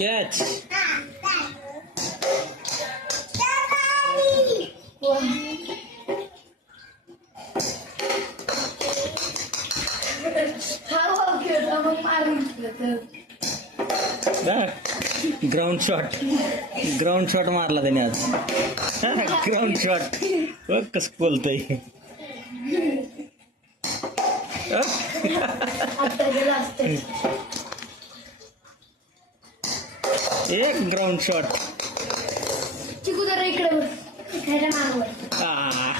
Catch. Ground shot मारला त्याने आज. ग्राउंड शॉट बघ कसं बोलतय. एक ग्राउंड शॉट.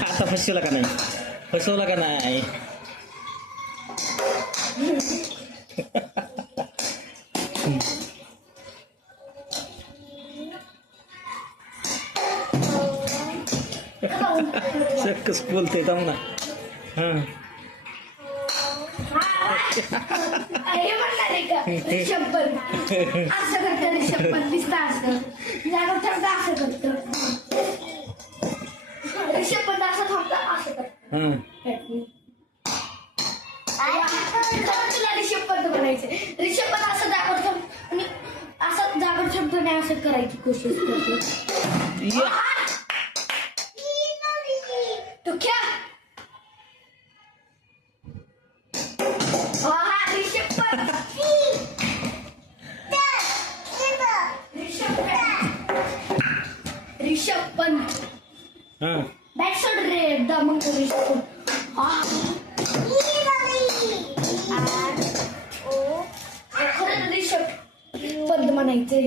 आता फसवला का नाही. कस बोलते जाऊ ना. असं करायची कोशिश करतो. तू क्या ऋषभ पंत बॅट सोड रे एकदा मग ऋषभ खरं ऋषभ पंत म्हणायचंय.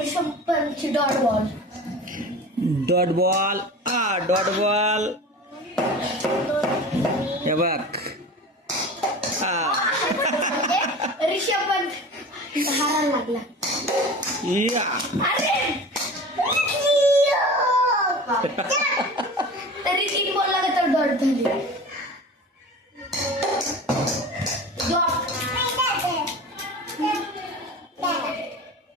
ऋषभ पंतची डॉट बॉल. हे बघ. ऋषभ पंत हारायला लागला. या अरे